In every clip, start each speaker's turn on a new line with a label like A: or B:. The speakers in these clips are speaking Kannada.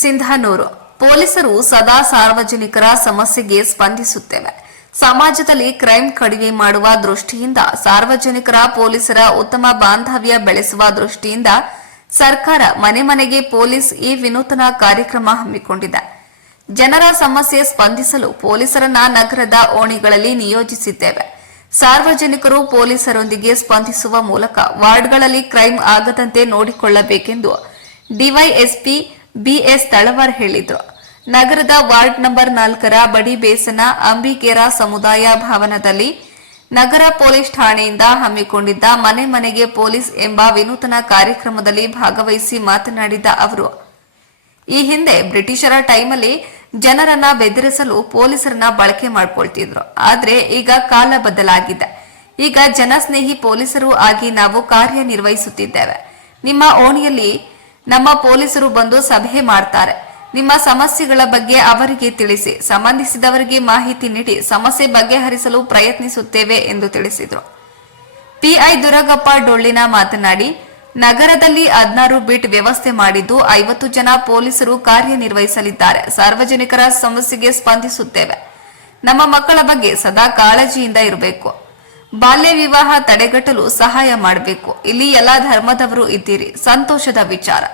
A: ಸಿಂಧನೂರು. ಪೊಲೀಸರು ಸದಾ ಸಾರ್ವಜನಿಕರ ಸಮಸ್ಯೆಗೆ ಸ್ಪಂದಿಸುತ್ತೇವೆ. ಸಮಾಜದಲ್ಲಿ ಕ್ರೈಂ ಕಡಿಮೆ ಮಾಡುವ ದೃಷ್ಟಿಯಿಂದ, ಸಾರ್ವಜನಿಕರ ಪೊಲೀಸರ ಉತ್ತಮ ಬಾಂಧವ್ಯ ಬೆಳೆಸುವ ದೃಷ್ಟಿಯಿಂದ ಸರ್ಕಾರ ಮನೆ ಮನೆಗೆ ಪೊಲೀಸ್ ಈ ವಿನೂತನ ಕಾರ್ಯಕ್ರಮ ಹಮ್ಮಿಕೊಂಡಿದೆ. ಜನರ ಸಮಸ್ಯೆ ಸ್ಪಂದಿಸಲು ಪೊಲೀಸರನ್ನ ನಗರದ ಓಣಿಗಳಲ್ಲಿ ನಿಯೋಜಿಸಿದ್ದೇವೆ. ಸಾರ್ವಜನಿಕರು ಪೊಲೀಸರೊಂದಿಗೆ ಸ್ಪಂದಿಸುವ ಮೂಲಕ ವಾರ್ಡ್ಗಳಲ್ಲಿ ಕ್ರೈಂ ಆಗದಂತೆ ನೋಡಿಕೊಳ್ಳಬೇಕೆಂದು ಡಿವೈಎಸ್ಪಿ ಬಿಎಸ್ ತಳವಾರ್ ಹೇಳಿದರು. ನಗರದ ವಾರ್ಡ್ ನಂಬರ್ ನಾಲ್ಕರ ಬಡಿ ಬೇಸನ ಅಂಬಿಕೇರ ಸಮುದಾಯ ಭವನದಲ್ಲಿ ನಗರ ಪೊಲೀಸ್ ಠಾಣೆಯಿಂದ ಹಮ್ಮಿಕೊಂಡಿದ್ದ ಮನೆ ಮನೆಗೆ ಪೊಲೀಸ್ ಎಂಬ ವಿನೂತನ ಕಾರ್ಯಕ್ರಮದಲ್ಲಿ ಭಾಗವಹಿಸಿ ಮಾತನಾಡಿದ ಅವರು, ಈ ಹಿಂದೆ ಬ್ರಿಟಿಷರ ಟೈಮಲ್ಲಿ ಜನರನ್ನ ಬೆದರಿಸಲು ಪೊಲೀಸರನ್ನ ಬಳಕೆ ಮಾಡ್ಕೊಳ್ತಿದ್ರು. ಆದ್ರೆ ಈಗ ಕಾಲ ಬದಲಾಗಿದೆ. ಈಗ ಜನಸ್ನೇಹಿ ಪೊಲೀಸರು ಆಗಿ ನಾವು ಕಾರ್ಯನಿರ್ವಹಿಸುತ್ತಿದ್ದೇವೆ. ನಿಮ್ಮ ಓಣಿಯಲ್ಲಿ ನಮ್ಮ ಪೊಲೀಸರು ಬಂದು ಸಭೆ ಮಾಡ್ತಾರೆ. ನಿಮ್ಮ ಸಮಸ್ಯೆಗಳ ಬಗ್ಗೆ ಅವರಿಗೆ ತಿಳಿಸಿ, ಸಂಬಂಧಿಸಿದವರಿಗೆ ಮಾಹಿತಿ ನೀಡಿ, ಸಮಸ್ಯೆ ಬಗೆಹರಿಸಲು ಪ್ರಯತ್ನಿಸುತ್ತೇವೆ ಎಂದು ತಿಳಿಸಿದರು. ಪಿಐ ದುರಗಪ್ಪ ಡೊಳ್ಳಿನ ಮಾತನಾಡಿ, ನಗರದಲ್ಲಿ ಹದಿನಾರು ಬಿಟ್ ವ್ಯವಸ್ಥೆ ಮಾಡಿದ್ದು ಐವತ್ತು ಜನ ಪೊಲೀಸರು ಕಾರ್ಯನಿರ್ವಹಿಸಲಿದ್ದಾರೆ. ಸಾರ್ವಜನಿಕರ ಸಮಸ್ಯೆಗೆ ಸ್ಪಂದಿಸುತ್ತೇವೆ. ನಮ್ಮ ಮಕ್ಕಳ ಬಗ್ಗೆ ಸದಾ ಕಾಳಜಿಯಿಂದ ಇರಬೇಕು. ಬಾಲ್ಯ ವಿವಾಹ ತಡೆಗಟ್ಟಲು ಸಹಾಯ ಮಾಡಬೇಕು. ಇಲ್ಲಿ ಎಲ್ಲಾ ಧರ್ಮದವರು ಇದ್ದೀರಿ. ಸಂತೋಷದ ವಿಚಾರ.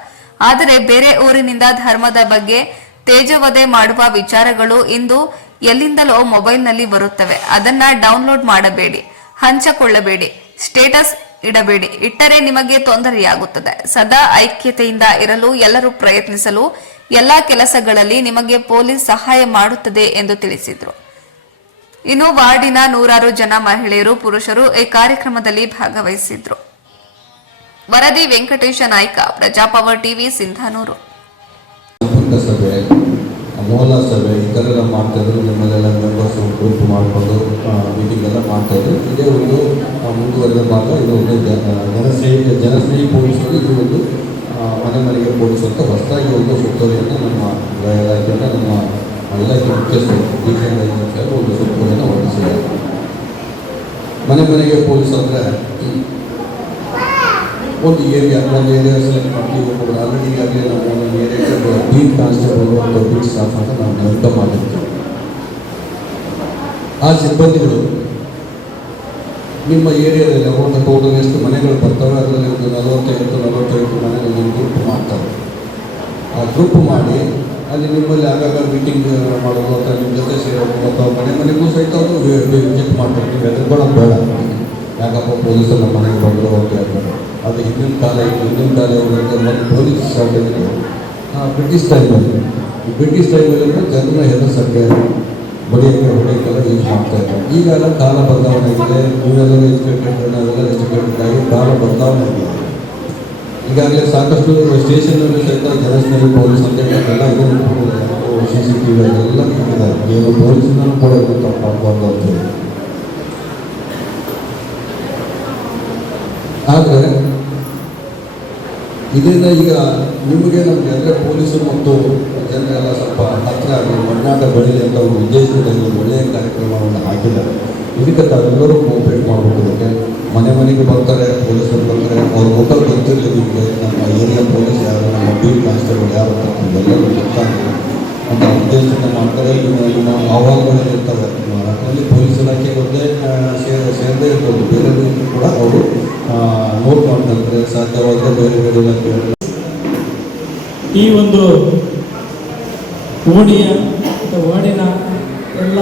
A: ಆದರೆ ಬೇರೆ ಊರಿನಿಂದ ಧರ್ಮದ ಬಗ್ಗೆ ತೇಜವಧೆ ಮಾಡುವ ವಿಚಾರಗಳು ಇಂದು ಎಲ್ಲಿಂದಲೋ ಮೊಬೈಲ್ನಲ್ಲಿ ಬರುತ್ತವೆ. ಅದನ್ನ ಡೌನ್ಲೋಡ್ ಮಾಡಬೇಡಿ. ಹಂಚಿಕೊಳ್ಳಬೇಡಿ. ಸ್ಟೇಟಸ್ ಇಡಬೇಡಿ. ಇಟ್ಟರೆ ನಿಮಗೆ ತೊಂದರೆಯಾಗುತ್ತದೆ. ಸದಾ ಐಕ್ಯತೆಯಿಂದ ಇರಲು, ಎಲ್ಲರೂ ಪ್ರಯತ್ನಿಸಲು, ಎಲ್ಲಾ ಕೆಲಸಗಳಲ್ಲಿ ನಿಮಗೆ ಪೊಲೀಸ್ ಸಹಾಯ ಮಾಡುತ್ತದೆ ಎಂದು ತಿಳಿಸಿದರು. ಇನ್ನು ವಾರ್ಡಿನ ನೂರಾರು ಜನ ಮಹಿಳೆಯರು, ಪುರುಷರು ಈ ಕಾರ್ಯಕ್ರಮದಲ್ಲಿ ಭಾಗವಹಿಸಿದ್ರು. ವರದಿ ವೆಂಕಟೇಶ ನಾಯ್ಕ, ಪ್ರಜಾಪವರ್ ಟಿವಿ ಸಿಂಧನೂರು.
B: ಸಭೆ ಮೂಲ ಸಭೆ ಈ ಥರ ಎಲ್ಲ ಮಾಡ್ತಾಯಿದ್ರು ನಿಮ್ಮಲ್ಲೆಲ್ಲ ಮೆಂಬರ್ಸ್ ಗ್ರೂಪ್ ಮಾಡಿಕೊಂಡು ಮೀಟಿಂಗ್ ಎಲ್ಲ ಮಾಡ್ತಾಯಿದ್ರು ಇದೇ ಒಂದು ಮುಂದುವರೆದ ಭಾಗ, ಇದು ಒಂದು ಜನಸ್ನೇಹಿ ಜನಸ್ನೇಹಿ ಪೊಲೀಸರು, ಇದು ಒಂದು ಮನೆ ಮನೆಗೆ ಪೊಲೀಸ್ ಅಂತ ಹೊಸದಾಗಿ ಒಂದು ಸುತ್ತೋಲೆಯನ್ನು ನಮ್ಮ ಇಲಾಖೆಯವರು ಒಂದು ಸುತ್ತೋಲೆಯನ್ನು ಹೊರಡಿಸಿದ್ದಾರೆ ಮನೆ ಮನೆಗೆ ಪೊಲೀಸ್ ಅಂದರೆ ಒಂದು ಏರಿಯಾ ಒಂದು ಏರಿಯಾ ಸೆಲೆಕ್ಟ್ ಮಾಡ್ತೀವಿ ಒಬ್ಬರು ಆಲ್ರೆಡಿ ಆಗಲಿ ನಾವು ಒಂದು ಏರಿಯಾಗೆ ಬೀಟ್ ಕಾನ್ಸ್ಟೇಬಲ್ ಒಂದು ಬೀಟ್ ಸ್ಟಾಫ್ ಅಂತ ನಾವು ನೇಮಕ ಮಾಡಿರ್ತೀವಿ. ಆ ಸಿಬ್ಬಂದಿಗಳು ನಿಮ್ಮ ಏರಿಯಾದಲ್ಲಿ ಅಮೌಂಟ್ ಟೋಟಲ್ ಎಷ್ಟು ಮನೆಗಳು ಬರ್ತವೆ ಅದರಲ್ಲಿ ಒಂದು ನಲವತ್ತೈದು ನಲವತ್ತೈದು ಮನೆಗಳಲ್ಲಿ ಗ್ರೂಪ್ ಮಾಡ್ತಾರೆ. ಆ ಗ್ರೂಪ್ ಮಾಡಿ ಅಲ್ಲಿ ನಿಮ್ಮಲ್ಲಿ ಆಗಾಗ ಮೀಟಿಂಗ್ ಮಾಡೋದು ಅಥವಾ ನಿಮ್ಮ ಜೊತೆ ಸೇರೋದು ಅಥವಾ ಮನೆ ಮನೆಗೂ ಸಹಿತ ಅವರು ವಿಸಿಟ್ ನೀವು ಹೆದರ್ಕೊಳ್ಳೋದು ಬೇಡ. ಯಾಕಪ್ಪ ಪೊಲೀಸರು ನಮ್ಮ ಮನೆಗೆ ಬಂದರು ಅಂತ ಹೇಳ್ತಾರೆ ಅದು ಹಿಂದಿನ ಕಾಲ ಇತ್ತು. ಹಿಂದಿನ ಕಾಲ ಒಂದು ಪೊಲೀಸ್ ಶಾಲೆಗಳು ಬ್ರಿಟಿಷ್ ಟೈಮಲ್ಲಿ ಈ ಬ್ರಿಟಿಷ್ ಟೈಮಲ್ಲಿ ಜನರನ್ನ ಹೆದರ್ಸಕ್ಕೆ ಬಡಿಯೋಕ್ಕೆ ಹೊಡೆಯೋಕ್ಕೆಲ್ಲ ಯೂಸ್ ಮಾಡ್ತಾ ಇದ್ದಾರೆ ಈಗೆಲ್ಲ ಕಾಲ ಬದಲಾವಣೆ ಇದೆ ನೀವೆಲ್ಲ ಎಜುಕೇಟೆಡ್ ನಾವೆಲ್ಲ ಎಜುಕೇಟೆಡ್ ಆಗಿ ಕಾಲ ಬದಲಾವಣೆ ಆಗಿದೆ. ಈಗಾಗಲೇ ಸಾಕಷ್ಟು ಸ್ಟೇಷನ್ ಸಹಿತ ಜನಸ್ನೇಹಿ ಪೊಲೀಸ್ ಅಂತ ಎಲ್ಲ ಇದೆ. ಸಿ ಸಿ ಟಿ ವಿ ಎಲ್ಲ ಇಟ್ಟಿದ್ದಾರೆ. ನೀವು ಪೊಲೀಸ್ನೂ ಕೂಡ ತಪ್ಪಾಗಬಾರ್ದು ಅಂತ ಹೇಳಿ. ಆದರೆ ಇದರಿಂದ ಈಗ ನಿಮಗೆ ನಮಗೆ ಅಂದರೆ ಪೊಲೀಸರು ಮತ್ತು ಜನರೆಲ್ಲ ಸ್ವಲ್ಪ ಹತ್ತಿರ ಆಗಲಿ ಒಡನಾಟ ಬೆಳೀಲಿ ಅಂತ ಒಂದು ಉದ್ದೇಶದಲ್ಲಿ ಒಳ್ಳೆಯ ಕಾರ್ಯಕ್ರಮವನ್ನು ಹಾಕಿದ್ದಾರೆ. ಇದಕ್ಕೆ ತಾವೆಲ್ಲರೂ ಕೋಪರೇಟ್ ಮಾಡಬೇಕು ಇದಕ್ಕೆ. ಮನೆ ಮನೆಗೆ ಬರ್ತಾರೆ, ಪೊಲೀಸರು ಬರ್ತಾರೆ, ಅವ್ರ ಹೋಟೆಲ್ ಗೊತ್ತಿರಲಿಕ್ಕೆ ನಮ್ಮ ಏರಿಯಾ ಪೊಲೀಸ್ ಯಾರು, ನಮ್ಮ ಡ್ಯೂಟಿ ಕಾನ್ಸ್ಟೇಬಲ್ ಯಾರು ಅಂತ ನಿಮ್ಗೆಲ್ಲರೂ ಗೊತ್ತಾಗಲಿ ಅಂತ ಉದ್ದೇಶದಿಂದ ಮಾಡ್ತಾರೆ, ಇನ್ನು ಇರ್ತವೆ. ಅದರಲ್ಲಿ ಪೊಲೀಸ್ ಇಲಾಖೆ ಒಂದೇ ಸೇರ ಸೇರದೇ ಇರ್ಬೋದು ಬೇರೆ ಕೂಡ ಅವರು ನೋಟ್ ಮಾಡ್ತಾರೆ, ಸಾಧ್ಯವಾದರೆ ಬೇರೆ ಬೇರೆ ಇಲಾಖೆ
C: ಈ ಒಂದು ಓಣಿಯ ಓಣಿನ ಎಲ್ಲ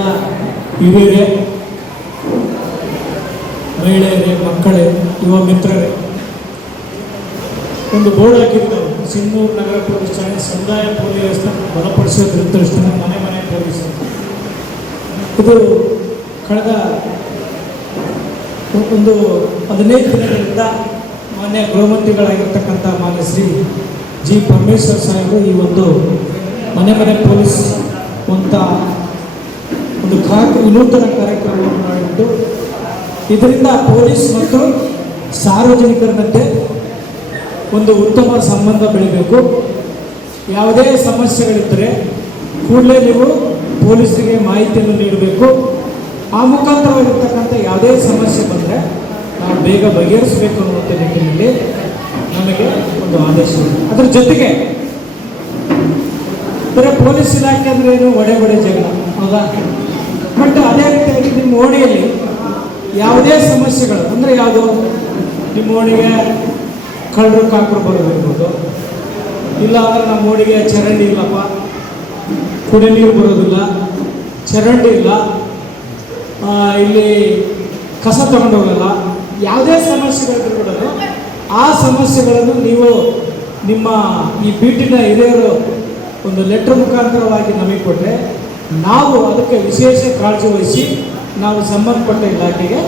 C: ಹಿರಿಯರೇ ಮಹಿಳೆಯರೇ, ಮಕ್ಕಳೇ, ಯುವ ಮಿತ್ರರೇ. ಒಂದು ಬೋರ್ಡ್ ಹಾಕಿದ್ದು ಸಿಂಧೂರು ನಗರ ಪೊಲೀಸ್ ಠಾಣೆ ಸಮುದಾಯ ಪೊಲೀಸ್ ವ್ಯವಸ್ಥೆ ಬಲಪಡಿಸುವ ದೃಷ್ಟಿಯಿಂದ ಮನೆ ಮನೆ ಪೊಲೀಸ್. ಇದು ಕಳೆದ ಒಂದು ಹದಿನೈದು ದಿನಗಳಿಂದ ಮಾನ್ಯ ಗೃಹಮಂತ್ರಿಗಳಾಗಿರ್ತಕ್ಕಂಥ ಮಾನ್ಯ ಶ್ರೀ ಜಿ ಪರಮೇಶ್ವರ್ ಸಾಹೇಬರು ಈ ಒಂದು ಮನೆ ಮನೆ ಪೊಲೀಸ್ ಅಂತ ಒಂದು ಕಾರ್ಯ ವಿನೂತನ ಕಾರ್ಯಕ್ರಮವನ್ನು ಮಾಡಿದ್ದು. ಇದರಿಂದ ಪೊಲೀಸ್ ಮತ್ತು ಸಾರ್ವಜನಿಕರ ಮಧ್ಯೆ ಒಂದು ಉತ್ತಮ ಸಂಬಂಧ ಬೆಳಿಬೇಕು. ಯಾವುದೇ ಸಮಸ್ಯೆಗಳಿದ್ದರೆ ಕೂಡಲೇ ನೀವು ಪೊಲೀಸರಿಗೆ ಮಾಹಿತಿಯನ್ನು ನೀಡಬೇಕು. ಆ ಮುಖಾಂತರವಾಗಿರ್ತಕ್ಕಂಥ ಯಾವುದೇ ಸಮಸ್ಯೆ ಬಂದರೆ ನಾವು ಬೇಗ ಬಗೆಹರಿಸಬೇಕು ಅನ್ನುವಂಥ ನಿಟ್ಟಿನಲ್ಲಿ ನಮಗೆ ಒಂದು ಆದೇಶ ಅದರ ಜೊತೆಗೆ ಬರೀ ಪೊಲೀಸ್ ಇಲಾಖೆ ಅಂದ್ರೆ ಏನು ಒಡೆ ಒಡೆ ಜಗಳ, ಹೌದಾ? ಬಟ್ ಅದೇ ರೀತಿಯಾಗಿ ನಿಮ್ಮ ಓಣಿಯಲ್ಲಿ ಯಾವುದೇ ಸಮಸ್ಯೆಗಳು, ಅಂದರೆ ಯಾವುದು ನಿಮ್ಮ ಓಣಿಗೆ ಕಳ್ಳರು ಕಾಕರು ಬರೋದಿರ್ಬೋದು. ಇಲ್ಲ ಅಂದರೆ ನಮ್ಮ ಓಣಿಗೆ ಚರಂಡಿ ಇಲ್ಲಪ್ಪ. ಕುಡಿ ನೀರು ಬರೋದಿಲ್ಲ. ಚರಂಡಿ ಇಲ್ಲ. ಇಲ್ಲಿ ಕಸ ತಗೊಂಡು ಹೋಗಲ್ಲ ಯಾವುದೇ ಸಮಸ್ಯೆಗಳಿರ್ಬೋದು ಆ ಸಮಸ್ಯೆಗಳನ್ನು ನೀವು ನಿಮ್ಮ ಈ ಬೀಟಿನ ಹಿರಿಯರು ಒಂದು ಲೆಟರ್ ಮುಖಾಂತರವಾಗಿ ನಮಗೆ ಕೊಟ್ಟರೆ ನಾವು ಅದಕ್ಕೆ ವಿಶೇಷ ಕಾಳಜಿ ವಹಿಸಿ ನಾವು ಸಂಬಂಧಪಟ್ಟ ಇಲಾಖೆಗೆ